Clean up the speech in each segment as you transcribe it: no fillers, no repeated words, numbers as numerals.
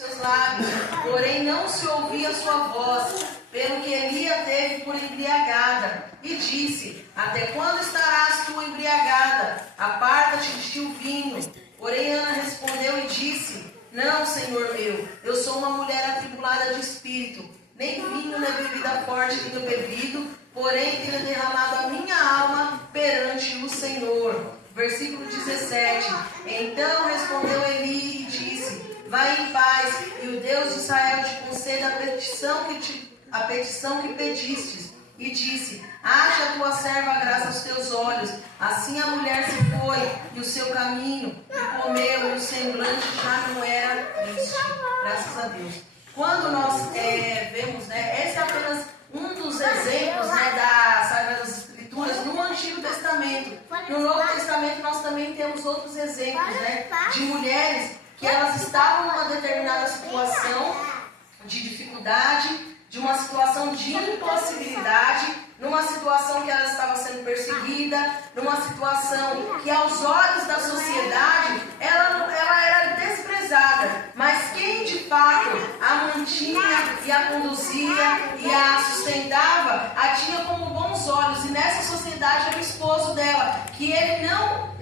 seus lábios, porém não se ouvia sua voz, pelo que Eli a teve por embriagada, e disse: até quando estarás tu embriagada? Aparta-te de ti o vinho. Porém Ana respondeu e disse: não, Senhor meu, eu sou uma mulher atribulada de espírito, nem vinho nem bebida forte tenho bebido, porém tenho derramado a minha alma perante o Senhor. Versículo 17. Então respondeu Eli e disse: vai em paz, e o Deus de Israel te conceda a petição que pedistes. E disse: acha a tua serva graça aos teus olhos. Assim a mulher se foi, e o seu caminho, e comeu, e o semblante já não era triste. Graças a Deus. Quando nós vemos, esse é apenas um dos exemplos das Sagradas Escrituras no Antigo Testamento. No Novo Testamento nós também temos outros exemplos, de mulheres que elas estavam numa determinada situação de dificuldade, de uma situação de impossibilidade, numa situação que ela estava sendo perseguida, numa situação que aos olhos da sociedade ela era desprezada, mas quem de fato a mantinha e a conduzia e a sustentava, a tinha como bons olhos, e nessa sociedade era o esposo dela, que ele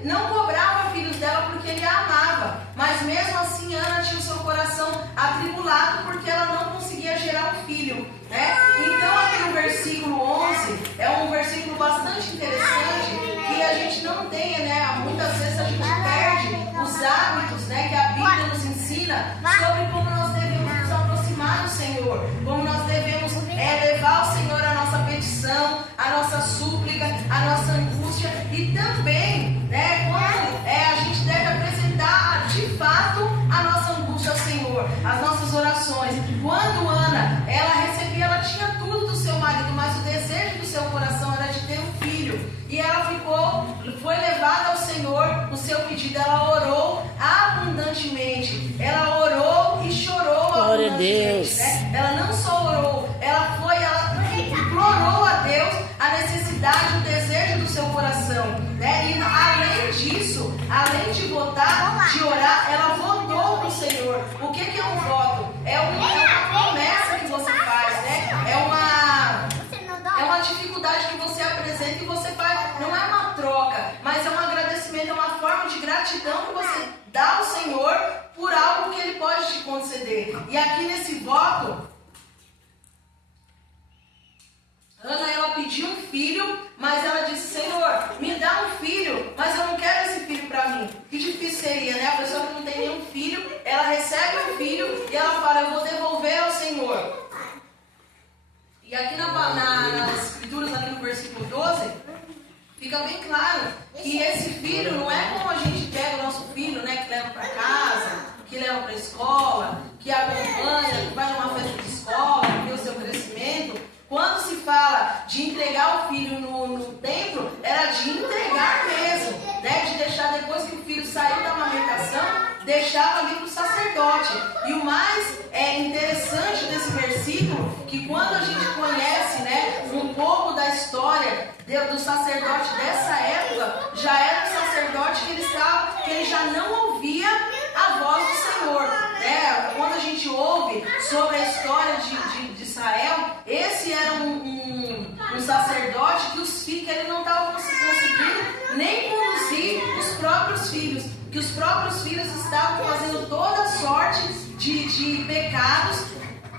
não cobrava filhos dela porque ele a amava, mas mesmo assim Ana tinha o seu coração atribulado porque ela não conseguia gerar um filho, Então aqui no versículo 11 é um versículo bastante interessante, que a gente não tem, muitas vezes a gente perde os hábitos, que a Bíblia nos ensina sobre como nós devemos nos aproximar do Senhor, como nós devemos levar ao Senhor a nossa petição, a nossa súplica, a nossa angústia, e também, quando a gente deve apresentar de fato a nossa angústia ao Senhor, as nossas orações. Quando Ana, ela tinha tudo do seu marido, mas o desejo do seu coração era de ter um filho, e ela foi levada ao Senhor o seu pedido. Ela orou abundantemente, ela orou e chorou abundantemente, Ela não só orou, ela implorou a Deus a necessidade, o desejo do seu coração, E além disso, além de votar, de orar, ela votou para o Senhor. O que é um voto? É uma promessa que você faz, É uma dificuldade que você apresenta e você faz. Não é uma troca, mas é um agradecimento, é uma forma de gratidão que você dá ao Senhor por algo que Ele pode te conceder. E aqui nesse voto, Ana, ela pediu um filho, mas ela disse: Senhor, me dá um filho, mas eu não quero esse filho para mim. Que difícil seria, A pessoa que não tem nenhum filho, ela recebe um filho e ela fala: eu vou devolver ao Senhor. E aqui nas Escrituras, ali no versículo 12, fica bem claro que esse filho não é como a gente pega o nosso filho, que leva para casa, que leva para a escola, que acompanha, que vai numa festa de escola, que vê o seu crescimento. Quando se fala de entregar o filho no templo, era de entregar mesmo, de deixar, depois que o filho saiu da amamentação, deixava ali para o sacerdote. E o mais interessante desse versículo, que quando a gente conhece, um pouco da história do sacerdote dessa época, já era um sacerdote que ele já não ouvia a voz do Senhor, Quando a gente ouve sobre a história de Israel, esse era um sacerdote que ele não estava conseguindo nem conduzir os próprios filhos, que os próprios filhos estavam fazendo toda sorte de pecados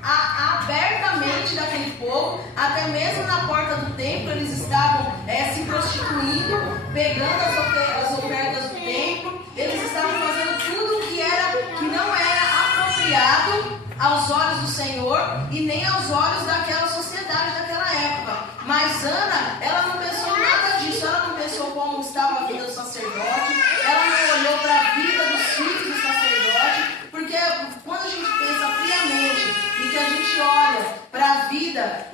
abertamente daquele povo, até mesmo na porta do templo eles estavam se prostituindo, pegando as ofertas do templo, eles estavam fazendo tudo que não era apropriado aos olhos do Senhor e nem aos olhos daquela sociedade daquela época. Mas Ana, ela não pensou nada disso, ela não pensou como estava a vida do sacerdote, ela não olhou para a vida dos filhos do sacerdote, porque quando a gente pensa friamente e que a gente olha para a vida,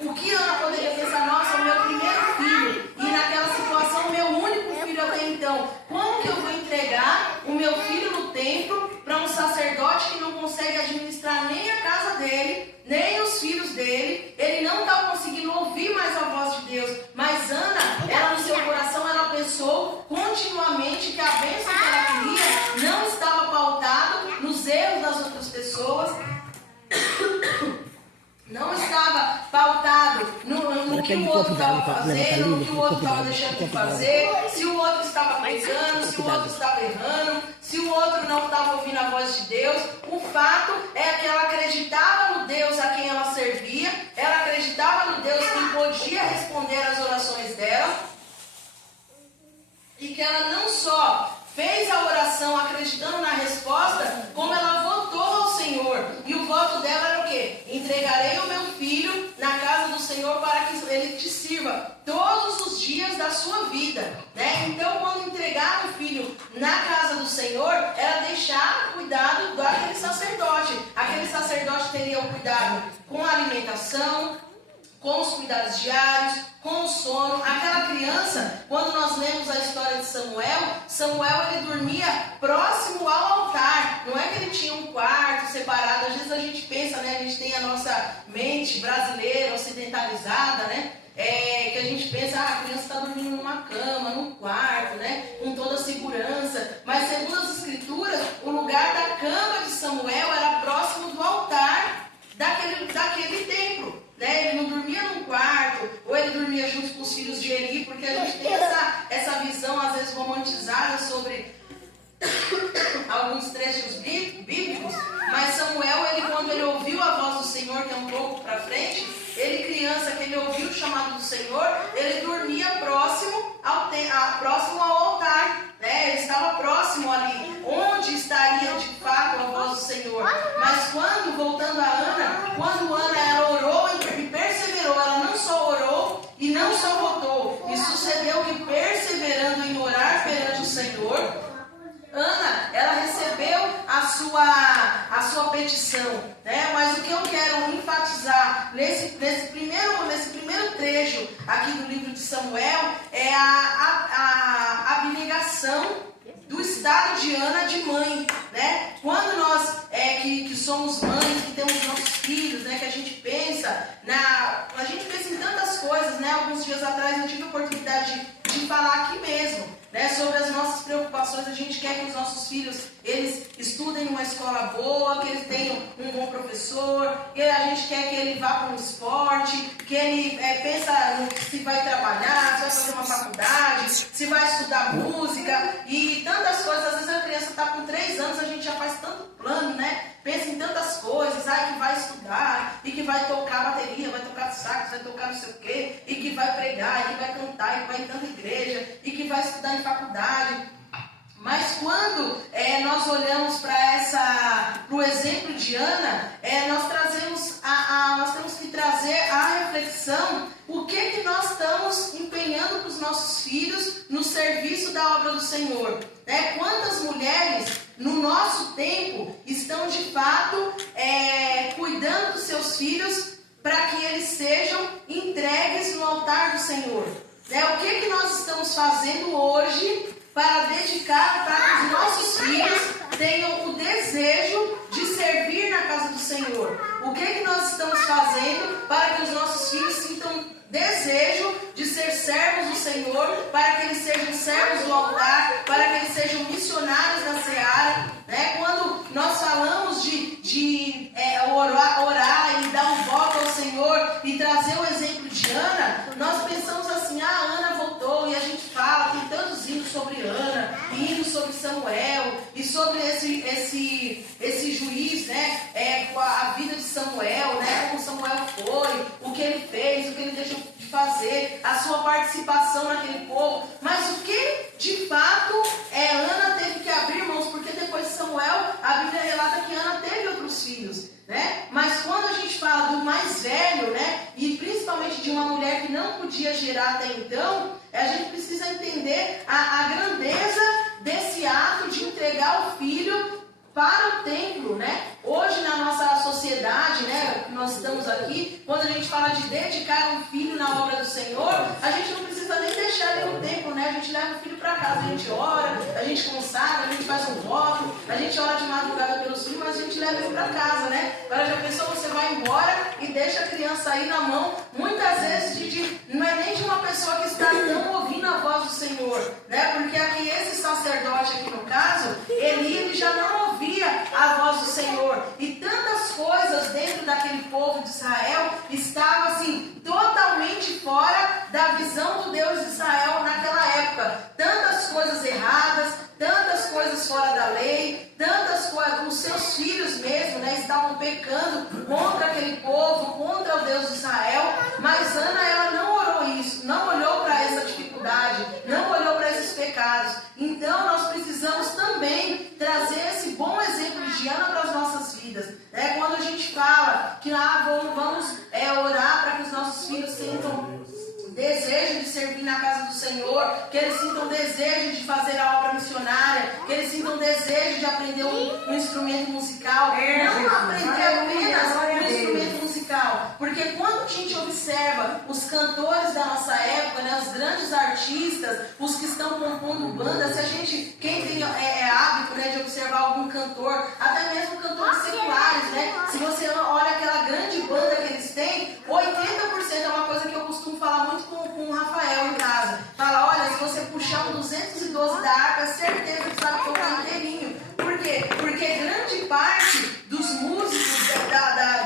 o que Ana poderia pensar? Nossa, o meu primeiro filho, e naquela situação, o meu único filho até então, como que eu vou entregar o meu filho no templo para um sacerdote que não consegue administrar nem a casa dele, nem os filhos dele, ele não está conseguindo ouvir mais a voz de Deus. Mas Ana, ela no seu coração, ela pensou continuamente que a bênção que ela queria não estava pautada nos erros das outras pessoas, não estava pautado no que o outro estava fazendo, no que o outro estava deixando de fazer, se o outro estava pecando, se o outro estava errando, se o outro não estava ouvindo a voz de Deus. O fato é que ela acreditava no Deus a quem ela servia, ela acreditava no Deus que podia responder às orações dela, e que ela não só fez a oração acreditando na resposta, como ela votou ao Senhor. E o voto dela era o quê? Entregarei o meu filho na casa do Senhor para que ele te sirva todos os dias da sua vida, né? Então, quando entregava o filho na casa do Senhor, era deixar cuidado daquele sacerdote. Aquele sacerdote teria o cuidado com a alimentação, com os cuidados diários, com o sono. Aquela criança, quando nós lemos a história de Samuel ele dormia próximo ao altar. Não é que ele tinha um quarto separado. Às vezes a gente pensa, né? A gente tem a nossa mente brasileira, ocidentalizada, né? Que a gente pensa, a criança está dormindo numa cama, num quarto, né? Com toda a segurança. Mas segundo as escrituras, o lugar da cama de Samuel era próximo do altar daquele templo. Né? Ele não dormia num quarto, ou ele dormia junto com os filhos de Eli, porque a gente tem essa visão, às vezes, romantizada sobre alguns trechos bíblicos. Mas Samuel, quando ele ouviu a voz do Senhor, que é um pouco para frente, ele criança, que ele ouviu o chamado do Senhor, ele dormia próximo ao altar, né? Ele estava próximo ali, onde estaria de fato a voz do Senhor. Mas voltando a Ana, quando Ana ela orou e perseverou, ela não só orou e não só votou, e sucedeu que perseverando em orar perante o Senhor, Ana, ela recebeu a sua petição, né? Mas o que eu quero enfatizar nesse primeiro trecho aqui do livro de Samuel é a abnegação do estado de Ana de mãe, né? Quando nós que somos mães, que temos nossos filhos, né? Que a gente pensa em tantas coisas, né? Alguns dias atrás eu tive a oportunidade de falar aqui mesmo, né, sobre as nossas preocupações. A gente quer que os nossos filhos eles estudem numa escola boa, que eles tenham um bom professor, e a gente quer que ele vá para um esporte, que ele pensa se vai trabalhar, se vai fazer uma faculdade, se vai estudar música e tantas coisas. Às vezes a criança está com 3 anos, a gente já faz tanto plano, né? Pensa em tantas coisas, que vai estudar, e que vai tocar bateria, vai tocar sax, vai tocar não sei o quê, e que vai pregar, e que vai cantar, e que vai em tanta igreja, e que vai estudar em faculdade. Mas quando nós olhamos para o exemplo de Ana, nós temos que trazer a reflexão, o que nós estamos empenhando para os nossos filhos no serviço da obra do Senhor. Né? Quantas mulheres no nosso tempo estão de fato cuidando dos seus filhos para que eles sejam entregues no altar do Senhor? Né? O que nós estamos fazendo hoje para dedicar, para que os nossos filhos tenham o desejo de servir na casa do Senhor? O que nós estamos fazendo para que os nossos filhos sintam desejo de ser servos do Senhor, para que eles sejam servos do altar, para que eles sejam missionários na seara? Né? Quando nós falamos de orar e dar um voto ao Senhor e trazer o exemplo de Ana, nós pensamos assim, Ana voltou, e a gente fala, tem tantos hinos sobre Ana, hinos sobre Samuel, e sobre esse juiz, né? A vida de Samuel, né? Como Samuel foi, o que ele fez, o que ele deixou de fazer, a sua participação naquele povo. Mas o que de fato Ana teve que abrir mãos, porque depois de Samuel, a Bíblia relata que Ana teve outros filhos, né? Mas quando a gente fala do mais velho, né? E principalmente de uma mulher que não podia gerar até então, a gente precisa entender a grandeza desse ato de entregar o filho para o templo, né? Hoje na nossa sociedade, né, nós estamos aqui, quando a gente fala de dedicar um filho na obra do Senhor, a gente não precisa nem deixar ele no templo, né? A gente leva o filho para casa, a gente ora, a gente consagra, a gente faz um voto, a gente ora de madrugada pelos filhos, mas a gente leva ele para casa, né? Agora já pensou, você vai embora e deixa a criança aí na mão, muitas vezes não é nem de uma pessoa que está tão ouvindo a voz do Senhor, né? Porque aqui esse sacerdote aqui no caso, ele já não ouvia a voz do Senhor. E povo de Israel estava assim, totalmente fora da visão do Deus de Israel naquela época. Tantas coisas erradas, tantas coisas fora da lei, tantas coisas, os seus filhos mesmo, né, estavam pecando contra aquele povo, contra o Deus de Israel, mas Ana, ela não orou isso, não olhou para essa dificuldade, não olhou para esses pecados. Então nós precisamos também trazer esse bom exemplo de Ana para as nossas vidas, né? Quando a gente fala que vamos orar para que os nossos filhos sintam desejo de servir na casa do Senhor, que eles sintam desejo de fazer a obra missionária, que eles sintam desejo de aprender um instrumento musical, não aprender apenas um instrumento musical, porque quando a gente observa os cantores da nossa época, né, os grandes artistas, os que estão compondo banda, se a gente, quem tem hábito, né, de observar algum cantor, até mesmo cantores seculares, né, se você olha aquela grande banda que eles têm, 80% é uma coisa que eu costumo falar muito com o Rafael em casa. Fala, olha, se você puxar um 212 da harpa, certeza que sabe tocar inteirinho. Por quê? Porque grande parte dos músicos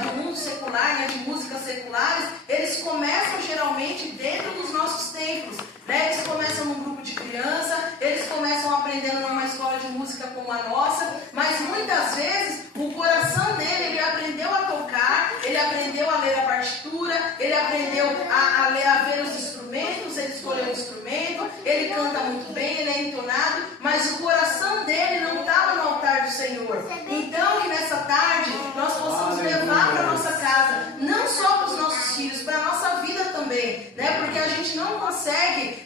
do mundo secular, né, de músicas seculares, eles começam geralmente dentro dos nossos templos, né? Eles começam num grupo de criança, eles começam aprendendo numa escola de música como a nossa, mas muitas vezes o coração dele, ele aprendeu a tocar, ele aprendeu a ler a partitura, ele aprendeu a ver os instrumentos, ele escolheu um instrumento, ele canta muito bem, ele é entonado, mas o coração dele não estava no altar do Senhor. Então que nessa tarde nós possamos levar para a nossa casa, não só para os nossos filhos, para a nossa vida também, né? Porque a gente não consegue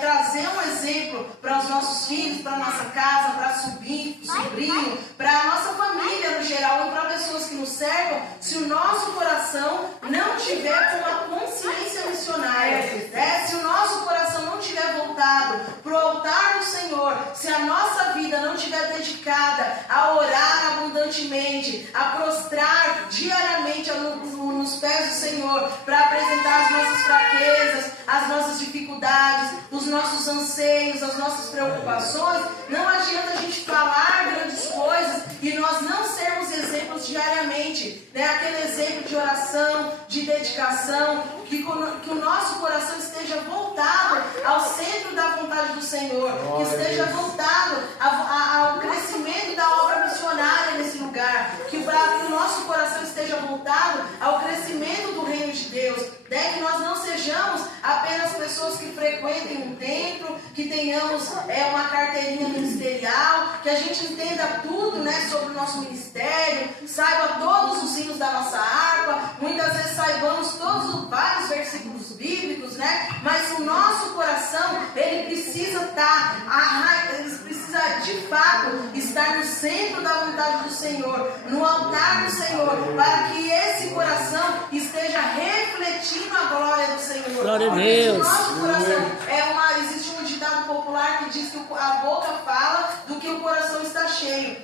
trazer um exemplo para os nossos filhos, para a nossa casa, para sobrinho, para a nossa família no geral, ou para pessoas que nos cercam, se o nosso coração não tiver com uma consciência missionária, né? Se o nosso coração não estiver voltado para o altar do Senhor, se a nossa vida não estiver dedicada a orar abundantemente, a prostrar diariamente nos pés do Senhor, para apresentar as nossas fraquezas, as nossas dificuldades, os nossos anseios, as nossas preocupações, não adianta a gente falar grandes coisas e nós não sermos exemplos diariamente, né? Aquele exemplo de oração, de dedicação, que o nosso coração esteja voltado ao centro da vontade do Senhor, que esteja voltado ao crescimento da obra missionária nesse lugar, que o nosso coração esteja voltado ao crescimento do reino de Deus, né? Que nós não sejamos apenas pessoas que frequentem um templo, que tenhamos uma carteirinha ministerial, que a gente entenda tudo, né, sobre o nosso ministério, saiba todos os hinos da nossa harpa, muitas vezes saibamos todos os vários versículos bíblicos, né? Mas o nosso coração, ele precisa de fato estar no centro da vontade do Senhor, no altar do Senhor, para que esse coração esteja refletindo a glória do Senhor. Glória a Deus. O nosso coração existe um ditado popular que diz que a boca fala do que o coração está cheio.